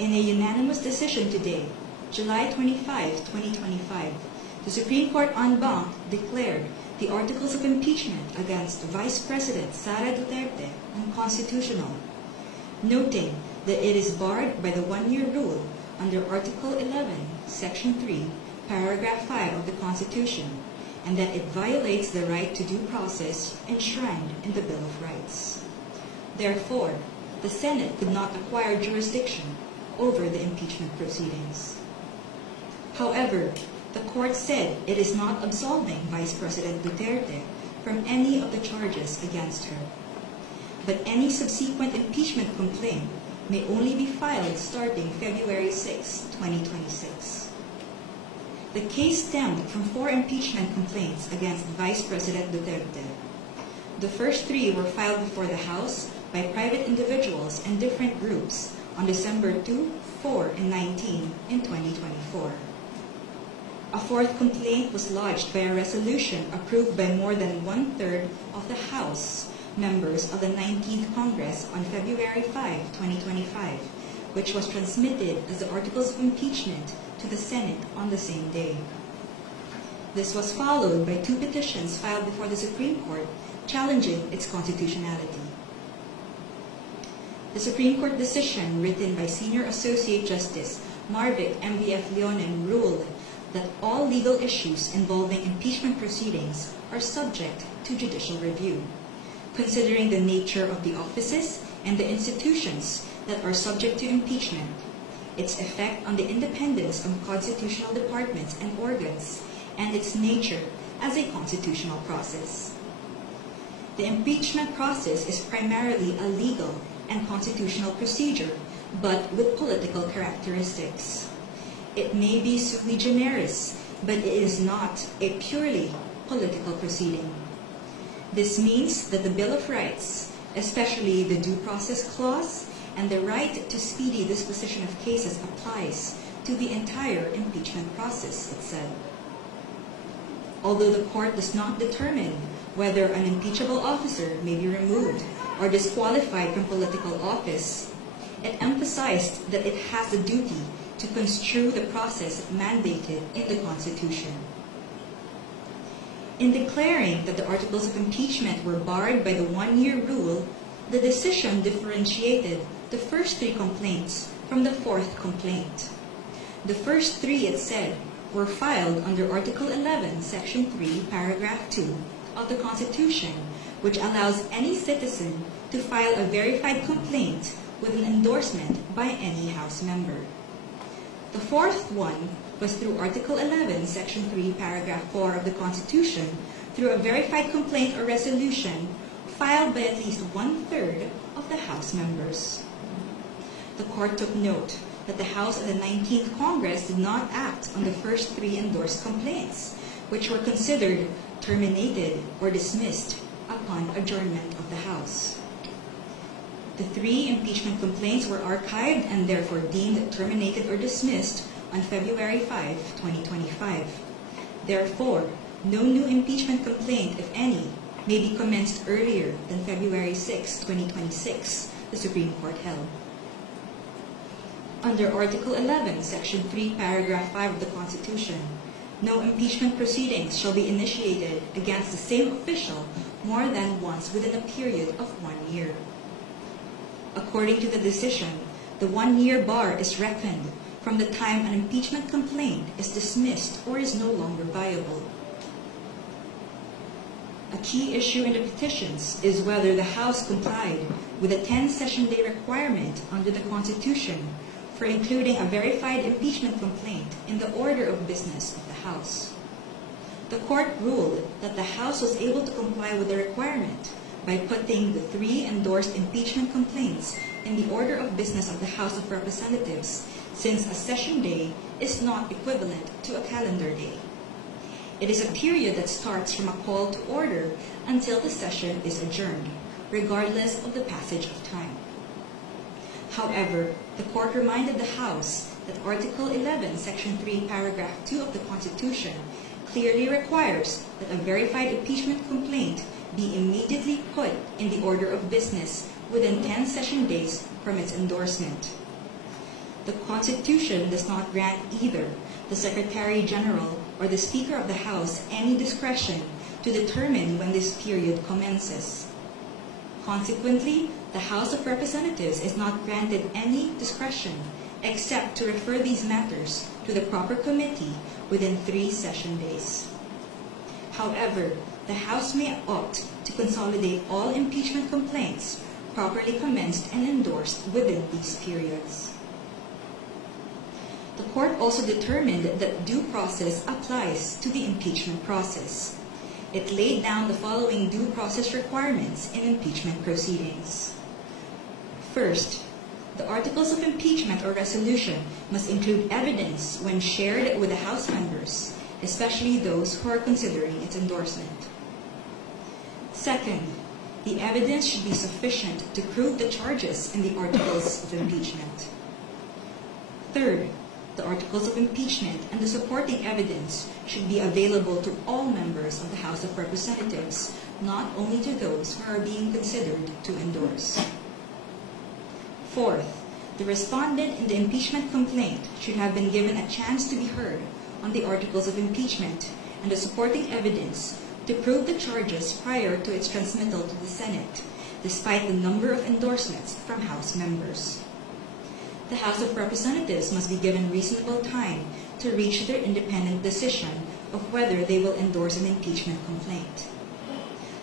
In a unanimous decision today, July 25, 2025, the Supreme Court en banc declared the articles of impeachment against Vice President Sara Duterte unconstitutional, noting that it is barred by the one-year rule under Article 11, Section 3, Paragraph 5 of the Constitution, and that it violates the right to due process enshrined in the Bill of Rights. Therefore, the Senate could not acquire jurisdiction over the impeachment proceedings. However, the court said it is not absolving Vice President Duterte from any of the charges against her. But any subsequent impeachment complaint may only be filed starting February 6, 2026. The case stemmed from 4 impeachment complaints against Vice President Duterte. The first 3 were filed before the House by private individuals and different groups on December 2, 4, and 19 in 2024. A 4th complaint was lodged by a resolution approved by more than 1/3 of the House members of the 19th Congress on February 5, 2025, which was transmitted as the Articles of Impeachment to the Senate on the same day. This was followed by 2 petitions filed before the Supreme Court challenging its constitutionality. The Supreme Court decision written by Senior Associate Justice Marvic M.B.F. Leonen ruled that all legal issues involving impeachment proceedings are subject to judicial review, considering the nature of the offices and the institutions that are subject to impeachment, its effect on the independence of constitutional departments and organs, and its nature as a constitutional process. The impeachment process is primarily a legal and constitutional procedure, but with political characteristics. It may be sui generis, but it is not a purely political proceeding. This means that the Bill of Rights, especially the Due Process Clause and the right to speedy disposition of cases, applies to the entire impeachment process, it said. Although the court does not determine whether an impeachable officer may be removed or disqualified from political office, it emphasized that it has the duty to construe the process mandated in the Constitution. In declaring that the articles of impeachment were barred by the one-year rule, the decision differentiated the first 3 complaints from the 4th complaint. The first 3, it said, were filed under Article 11, Section 3, Paragraph 2 of the Constitution, which allows any citizen to file a verified complaint with an endorsement by any House member. The 4th one was through Article 11, Section 3, Paragraph 4 of the Constitution, through a verified complaint or resolution filed by at least 1/3 of the House members. The court took note that the House of the 19th Congress did not act on the first 3 endorsed complaints, which were considered terminated or dismissed upon adjournment of the House. The 3 impeachment complaints were archived and therefore deemed terminated or dismissed on February 5, 2025. Therefore, no new impeachment complaint, if any, may be commenced earlier than February 6, 2026, the Supreme Court held. Under Article 11, Section 3, Paragraph 5 of the Constitution, no impeachment proceedings shall be initiated against the same official more than once within a period of 1 year. According to the decision, the one-year bar is reckoned from the time an impeachment complaint is dismissed or is no longer viable. A key issue in the petitions is whether the House complied with the 10-session day requirement under the Constitution for including a verified impeachment complaint in the order of business of the House. The court ruled that the House was able to comply with the requirement by putting the 3 endorsed impeachment complaints in the order of business of the House of Representatives, since a session day is not equivalent to a calendar day. It is a period that starts from a call to order until the session is adjourned, regardless of the passage of time. However, the court reminded the House that Article 11, Section 3, Paragraph 2 of the Constitution clearly requires that a verified impeachment complaint be immediately put in the order of business within 10 session days from its endorsement. The Constitution does not grant either the Secretary General or the Speaker of the House any discretion to determine when this period commences. Consequently, the House of Representatives is not granted any discretion except to refer these matters to the proper committee within 3 session days. However, the House may opt to consolidate all impeachment complaints properly commenced and endorsed within these periods. The Court also determined that due process applies to the impeachment process. It laid down the following due process requirements in impeachment proceedings. First, the articles of impeachment or resolution must include evidence when shared with the House members, especially those who are considering its endorsement. Second, the evidence should be sufficient to prove the charges in the articles of impeachment. Third, the articles of impeachment and the supporting evidence should be available to all members of the House of Representatives, not only to those who are being considered to endorse. Fourth, the respondent in the impeachment complaint should have been given a chance to be heard on the articles of impeachment and the supporting evidence to prove the charges prior to its transmittal to the Senate, despite the number of endorsements from House members. The House of Representatives must be given reasonable time to reach their independent decision of whether they will endorse an impeachment complaint.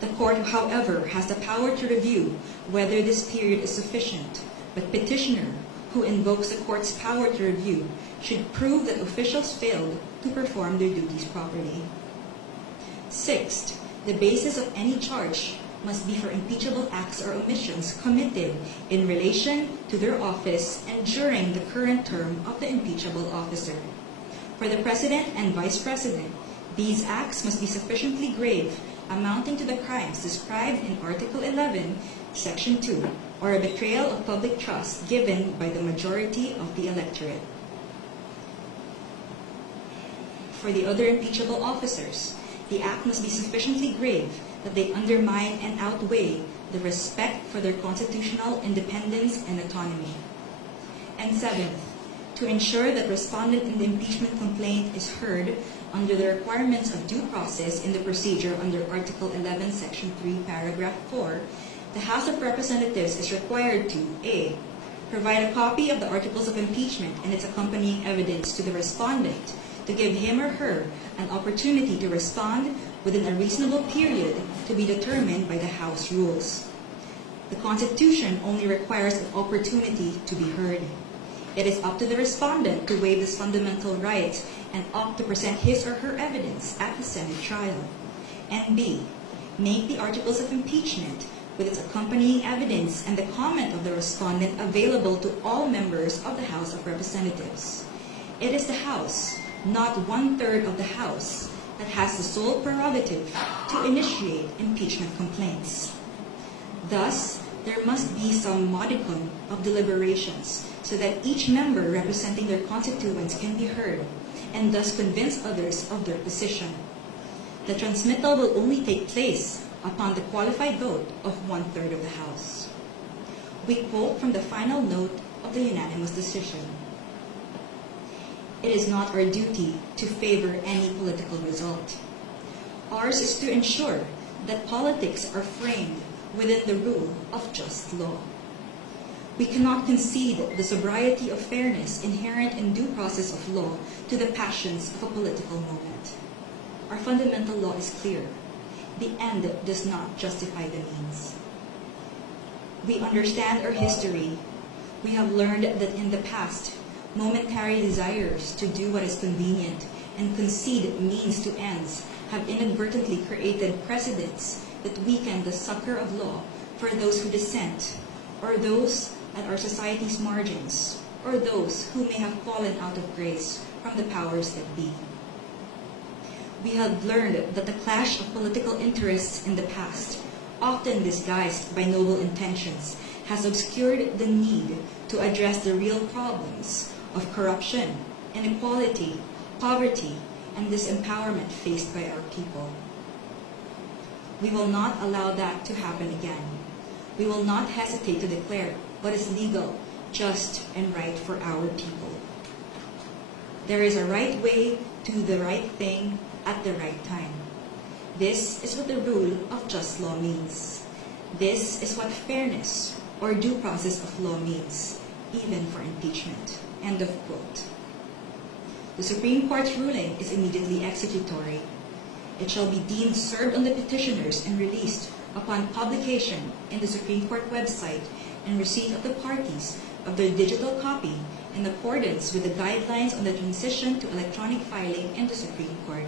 The Court, however, has the power to review whether this period is sufficient, but petitioner, who invokes the Court's power to review, should prove that officials failed to perform their duties properly. Sixth, the basis of any charge must be for impeachable acts or omissions committed in relation to their office and during the current term of the impeachable officer. For the President and Vice President, these acts must be sufficiently grave, amounting to the crimes described in Article 11, Section 2, or a betrayal of public trust given by the majority of the electorate. For the other impeachable officers, the act must be sufficiently grave that they undermine and outweigh the respect for their constitutional independence and autonomy. And seventh, to ensure that respondent in the impeachment complaint is heard under the requirements of due process in the procedure under Article 11, Section 3, Paragraph 4, the House of Representatives is required to A. Provide a copy of the articles of impeachment and its accompanying evidence to the respondent to give him or her an opportunity to respond within a reasonable period to be determined by the House rules. The Constitution only requires an opportunity to be heard. It is up to the respondent to waive this fundamental right and opt to present his or her evidence at the Senate trial. And B. Make the articles of impeachment with its accompanying evidence and the comment of the respondent available to all members of the House of Representatives. It is the House, not 1/3 of the House, that has the sole prerogative to initiate impeachment complaints. Thus, there must be some modicum of deliberations so that each member representing their constituents can be heard and thus convince others of their position. The transmittal will only take place upon the qualified vote of 1/3 of the House. We quote from the final note of the unanimous decision. It is not our duty to favor any political result. Ours is to ensure that politics are framed within the rule of just law. We cannot concede the sobriety of fairness inherent in due process of law to the passions of a political moment. Our fundamental law is clear. The end does not justify the means. We understand our history. We have learned that in the past, momentary desires to do what is convenient and concede means to ends have inadvertently created precedents that weaken the succor of law for those who dissent, or those at our society's margins, or those who may have fallen out of grace from the powers that be. We have learned that the clash of political interests in the past, often disguised by noble intentions, has obscured the need to address the real problems of corruption, inequality, poverty, and disempowerment faced by our people. We will not allow that to happen again. We will not hesitate to declare what is legal just, and right for our people. There is a right way to do the right thing at the right time. This is what the rule of just law means. This is what fairness or due process of law means, even for impeachment." End of quote. The Supreme Court's ruling is immediately executory. It shall be deemed served on the petitioners and released upon publication in the Supreme Court website and receipt of the parties of their digital copy in accordance with the guidelines on the transition to electronic filing in the Supreme Court.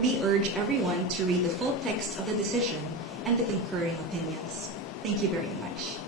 We urge everyone to read the full text of the decision and the concurring opinions. Thank you very much.